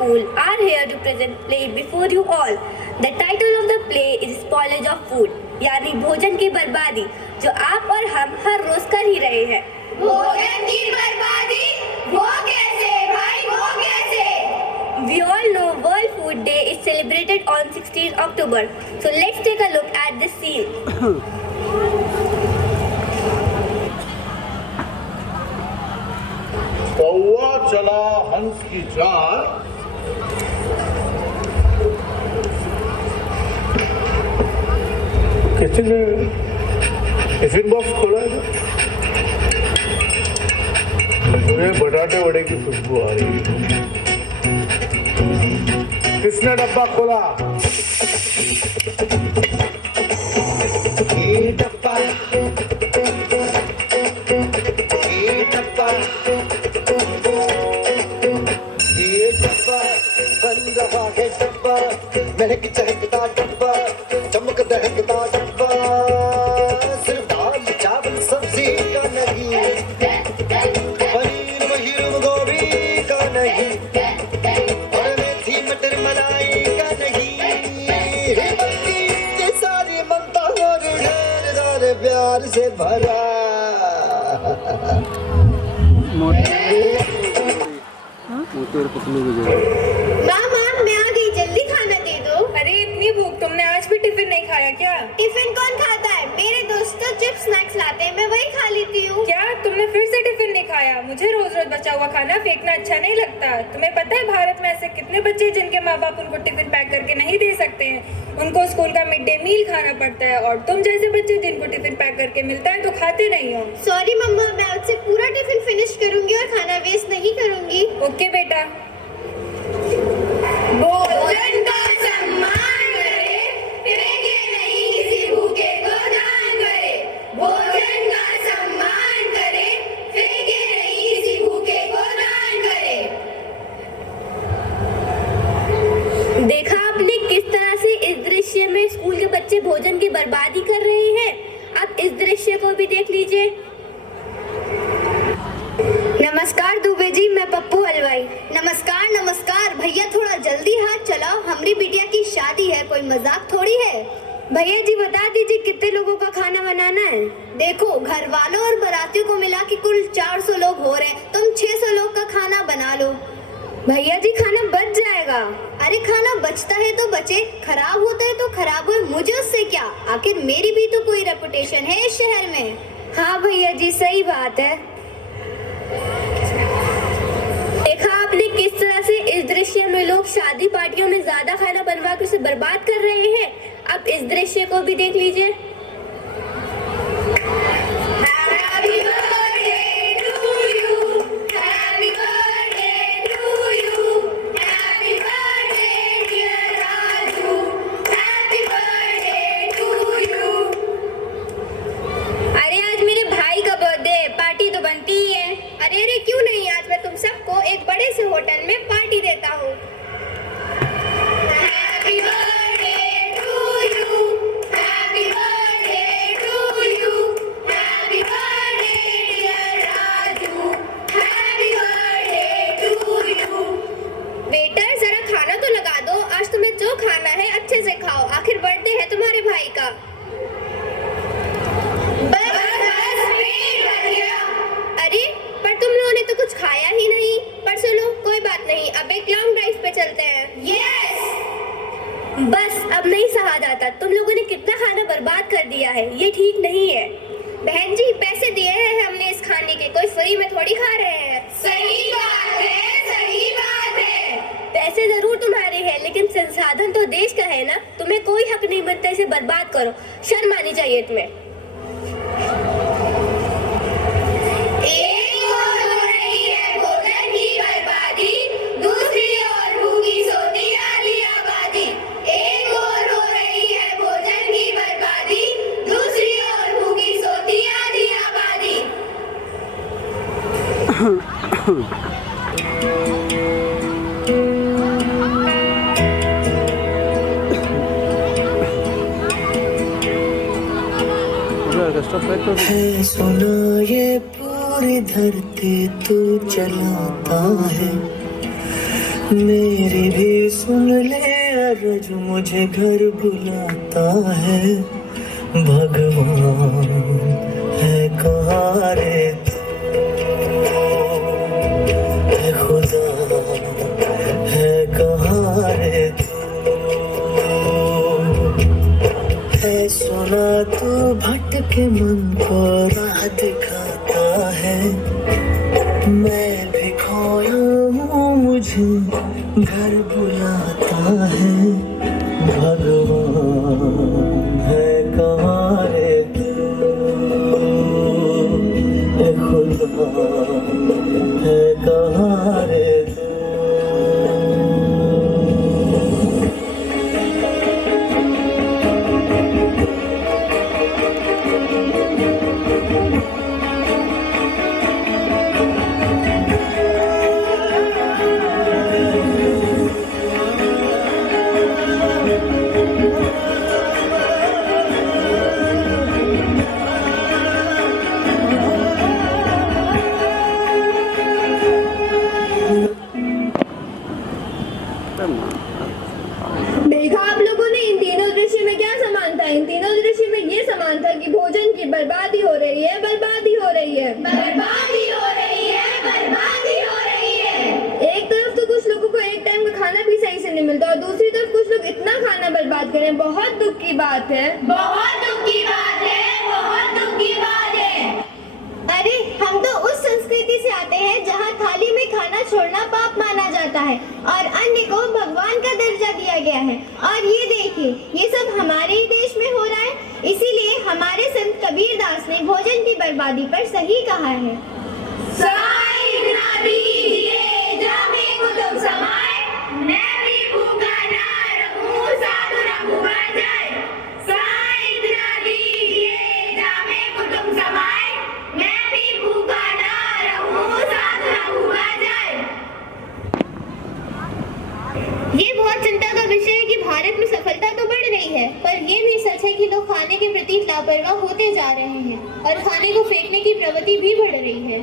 school are here to present play before you all. The title of the play is Spoilage of Food, यानी भोजन की बर्बादी, जो आप और हम हर रोज कर ही रहे हैं। भोजन की बर्बादी? वो कैसे भाई, वो कैसे? We all know World Food Day is celebrated on 16 October. So let's take a look at this scene. कौवा चला हंस की चाल, किसी ने टिफिन बॉक्स खोला है? मुझे बटाटे वड़े की खुशबू आ रही है। किसने डब्बा खोला? ये डब्बा बंद रहा है डब्बा, महक चहकता डब्बा, चमक दहकता डब्बा, सिर्फ दाल चावल सब्जी का नहीं, पनीर मशरूम गोभी का नहीं, और मेथी मटर मलाई का नहीं, बल्कि ये सारी ममता और ढेर प्यार से भरा। माँ मैं आ गई, जल्दी खाना दे दो। अरे इतनी भूख, तुमने आज भी टिफिन नहीं खाया क्या? टिफिन कौन खाता है? मेरे दोस्त तो चिप्स स्नैक्स लाते हैं, मैं वही खा लेती हूँ। क्या तुमने फिर से टिफिन नहीं खाया? मुझे रोज रोज बचा हुआ खाना फेंकना अच्छा नहीं लगता। तुम्हें पता है भारत में ऐसे कितने बच्चे हैं जिनके माँ बाप उनको टिफिन पैक करके नहीं दे सकते हैं, उनको स्कूल का मिड डे मील खाना पड़ता है, और तुम जैसे बच्चे जिनको टिफिन पैक करके मिलता है तो खाते नहीं हो। सॉरी मम्मा, मैं आज से पूरा टिफिन फिनिश करूंगी और खाना वेस्ट नहीं करूंगी। ओके बेटा। भोजन का सम्मान करे, फेंके नहीं किसी भूखे को दान करे। भोजन का सम्मान करे, फेंके नहीं किसी भूखे को दान करे। देखा आपने किस तरह से इस दृश्य में स्कूल के बच्चे भोजन की बर्बादी कर रहे हैं। आप इस दृश्य को भी देख लीजिए। नमस्कार दुबे जी, मैं पप्पू हलवाई। नमस्कार नमस्कार भैया, थोड़ा जल्दी हाथ चलाओ, हमारी बिटिया की शादी है, कोई मजाक थोड़ी है। भैया जी बता दीजिए कितने लोगों का खाना बनाना है। देखो घर वालों और बारातियों को मिला के कुल 400 लोग हो रहे हैं, तुम 600 लोग का खाना बना लो। भैया जी खाना बच जाएगा। अरे खाना बचता है तो बचे, खराब होता है तो खराब हो, मुझे उससे क्या, आखिर मेरी भी तो कोई रेपुटेशन है इस शहर में। हाँ भैया जी सही बात है। देखा आपने किस तरह से इस दृश्य में लोग शादी पार्टियों में ज्यादा खाना बनवा कर उसे बर्बाद कर रहे हैं। आप इस दृश्य को भी देख लीजिए। अरे आज मेरे भाई का बर्थडे है, पार्टी तो बनती ही है। अरे अरे क्यों नहीं, आज मैं तुम सबको एक बड़े से होटल में पार्टी देता हूँ। Happy birthday to you, happy birthday to you, happy birthday dear Raju, happy birthday to you। Waiter जरा खाना तो लगा दो, आज तुम्हें जो खाना है अच्छे से खाओ, आखिर बर्थडे है तुम्हारे भाई का। अरे पर तुम लोगों ने तो कुछ खाया ही नहीं। पर सुनो कोई बात नहीं, अब एक लॉन्ग ड्राइव पे चलते हैं। यस। बस अब नहीं सहा जाता, तुम लोगों ने कितना खाना बर्बाद कर दिया है, ये ठीक नहीं है। बहन जी पैसे दिए हैं हमने इस खाने के, कोई फ्री में थोड़ी खा रहे हैं। सही बात है, सही बात है। पैसे जरूर तुम्हारे हैं, लेकिन संसाधन तो देश का है ना, तुम्हें कोई हक नहीं बनता इसे बर्बाद करो। शर्म आनी चाहिए तुम्हें। एक ओर हो रही है भोजन की बर्बादी, दूसरी ओर भूखी सोती आधी आबादी। एक ओर हो रही है भोजन की बर्बादी, दूसरी ओर भूखी सोती आधी आबादी। है सुना ये पूरी धरती तू चलाता है, मेरी भी सुन ले अरज, मुझे घर बुलाता है। भगवान है कहाँ रे तू, है खुदा है कहाँ रे तू, है सुना तू भटके मन को राह दिखाता है। मैं भी खोया हूँ, मुझे घर बुलाता है। भगवान है कहाँ रे तू, है खुदा है कहाँ रे तू। देखा आप लोगों ने इन तीनों दृश्य में क्या समानता है? इन तीनों दृश्य में ये समानता कि भोजन की बर्बादी हो रही है, बर्बादी हो रही है, बर्बादी हो रही है, बर्बादी हो रही है। एक तरफ तो कुछ लोगों को एक टाइम का खाना भी सही से नहीं मिलता और दूसरी तरफ कुछ लोग इतना खाना बर्बाद करें। बहुत दुख की बात है, बहुत दुख की बात है, बहुत दुख की बात है। अरे हम तो उस संस्कृति से आते हैं जहाँ थाली में खाना छोड़ना पाप माना जाता है और अन्न को भगवान का दर्जा दिया गया है। और ये देखिए, ये सब हमारे ही देश में हो रहा है। इसीलिए हमारे संत कबीर दास ने भोजन की बर्बादी पर सही कहा है। साईं दीजिए जामे कुतुब समाए, मैं भी भूखा ना रहूं, साधु रहूंगा जय। साईं दीजिए जामे कुतुब समाए, मैं भी भूखा ना रहूं, साधु रहूंगा जय। ये बहुत चिंता का विषय है कि भारत में सफलता तो बढ़ रही है, पर ये भी सच है कि लोग खाने के प्रति लापरवाह होते जा रहे हैं और खाने को फेंकने की प्रवृत्ति भी बढ़ रही है।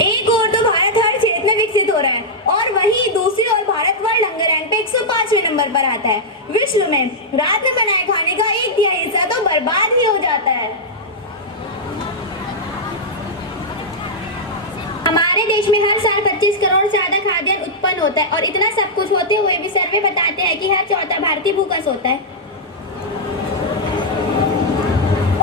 एक और तो भारत हर क्षेत्र में विकसित हो रहा है और वहीं दूसरी ओर भारत वर्ल्ड हंगर रैंक पे 105वें नंबर पर आता है। विश्व में रात में बनाए खाने का 1/3 हिस्सा तो बर्बाद ही हो जाता है। हमारे देश में हर साल 25 करोड़ से ज्यादा खाद्यान्न उत्पन्न होता है और इतना सब कुछ होते हुए भी सर्वे बताते हैं कि हर चौथा भारतीय भूखा सोता है।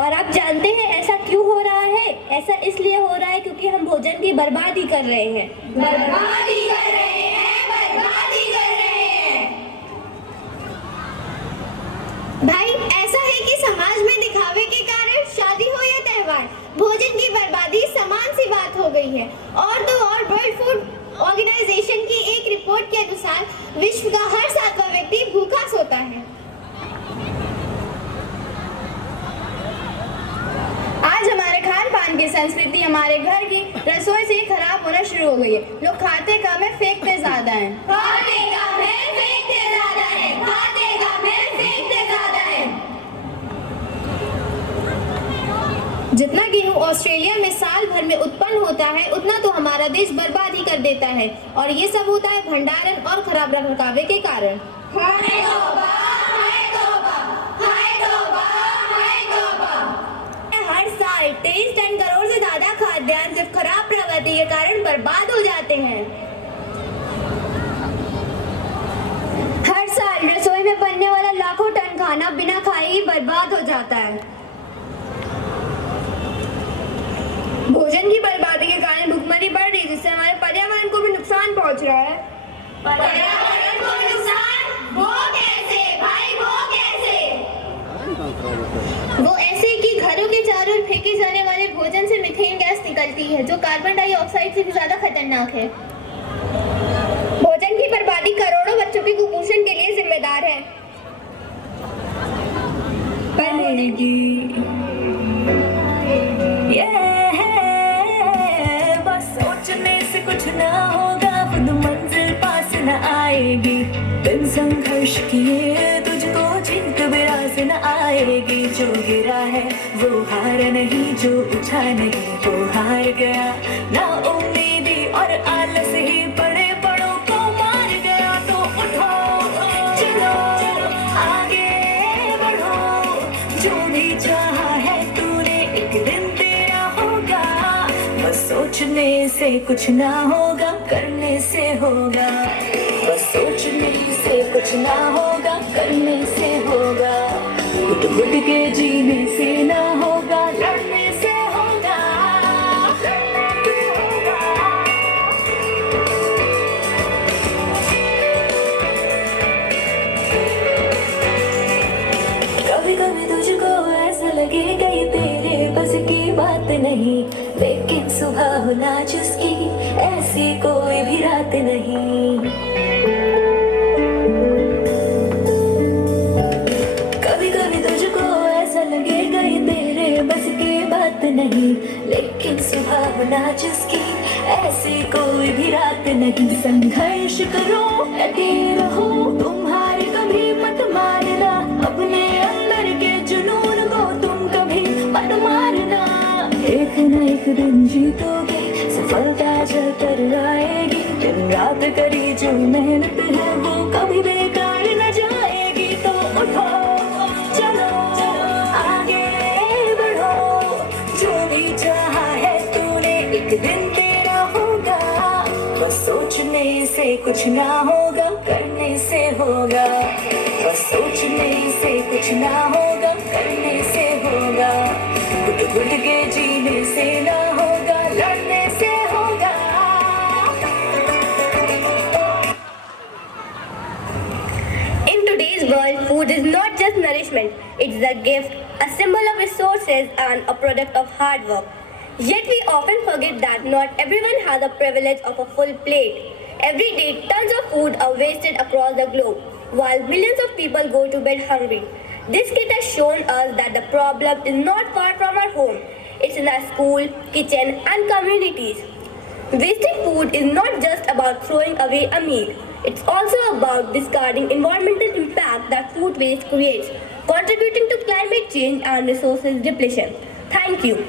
और आप जानते हैं ऐसा क्यों हो रहा है? ऐसा इसलिए हो रहा है क्योंकि हम भोजन की बर्बादी कर रहे हैं, बर्बादी कर रहे हैं, बर्बादी कर रहे हैं। भाई ऐसा है कि समाज में दिखावे के कारण शादी हो या त्योहार, भोजन की बर्बादी समान सी बात हो गई है। और तो और वर्ल्ड फूड ऑर्गेनाइजेशन की एक रिपोर्ट के अनुसार विश्व का हर 7वां व्यक्ति भूखा सोता है। आज हमारे खान पान की संस्कृति हमारे घर की रसोई से खराब होना शुरू हो गई है। लोग खाते कम है, फेंकते ज्यादा है। खाते कम है, फेंकते ज्यादा है, खाते कम है, फेंकते ज्यादा है। जितना गेहूं ऑस्ट्रेलिया में साल भर में उत्पन्न होता है, उतना तो हमारा देश बर्बाद ही कर देता है और ये सब होता है भंडारण और खराब रखरखाव के कारण। हर साल 23 टन करोड़ से ज्यादा खाद्यान्न सिर्फ खराब प्रगति के कारण बर्बाद हो जाते हैं। हर साल रसोई में बनने वाला लाखों टन खाना बिना खाए ही बर्बाद हो जाता है। भोजन की बर्बादी के कारण भूखमरी बढ़ रही है, जिससे हमारे पर्यावरण को भी नुकसान पहुंच रहा है। पर्यावरण को नुकसान? वो कैसे भाई, वो कैसे? वो ऐसे कि घरों के चारों ओर फेंके जाने वाले भोजन से मीथेन गैस निकलती है, जो कार्बन डाइऑक्साइड से भी ज्यादा खतरनाक है। भोजन की बर्बादी करोड़ों बच्चों के कुपोषण के लिए जिम्मेदार है। बस सोचने से कुछ ना होगा, खुद मंजिल पास न आएगी। बिन संघर्ष किए तुझको जीत विरास न आएगी। जो गिरा है वो हार नहीं, जो उठा नहीं वो हार गया। ना उम्मीदी और सोचने से कुछ ना होगा, करने से होगा। बस सोचने से कुछ ना होगा, करने से होगा। घुट घुट के जीने से ना होगा, लड़ने से होगा। कभी कभी तुझको ऐसा लगेगा ये तेरे बस की बात नहीं, लेकिन सुबह होना जिसकी ऐसी कोई भी रात नहीं। कभी कभी तुझको ऐसा लगेगा ये तेरे बस की बात नहीं, लेकिन सुबह होना जिसकी ऐसी कोई भी रात नहीं। संघर्ष करो, लगे रहो, तुम्हारे कभी मत मारना, अपने अंदर के जुनून को तुम कभी मत मारना। एक न एक दिन जीतोगे, सफलता चल कर आएगी। दिन रात करी जो मेहनत है वो कभी बेकार न जाएगी। तो उठो, चलो आगे बढ़ो, जो भी चाहा है तूने एक दिन तेरा होगा। बस सोचने से कुछ ना होगा, करने से होगा। बस सोचने से कुछ ना होगा, करने से होगा। घुट घुट के जीने से ना होगा, लड़ने से होगा। In today's world, food is not just nourishment, it's a gift, a symbol of resources and a product of hard work. Yet we often forget that not everyone has the privilege of a full plate. Every day, tons of food are wasted across the globe, while millions of people go to bed hungry. This kit has shown us that the problem is not far from our home. It's in our school, kitchen and communities. Wasting food is not just about throwing away a meal. It's also about discarding environmental impact that food waste creates, contributing to climate change and resources depletion. Thank you.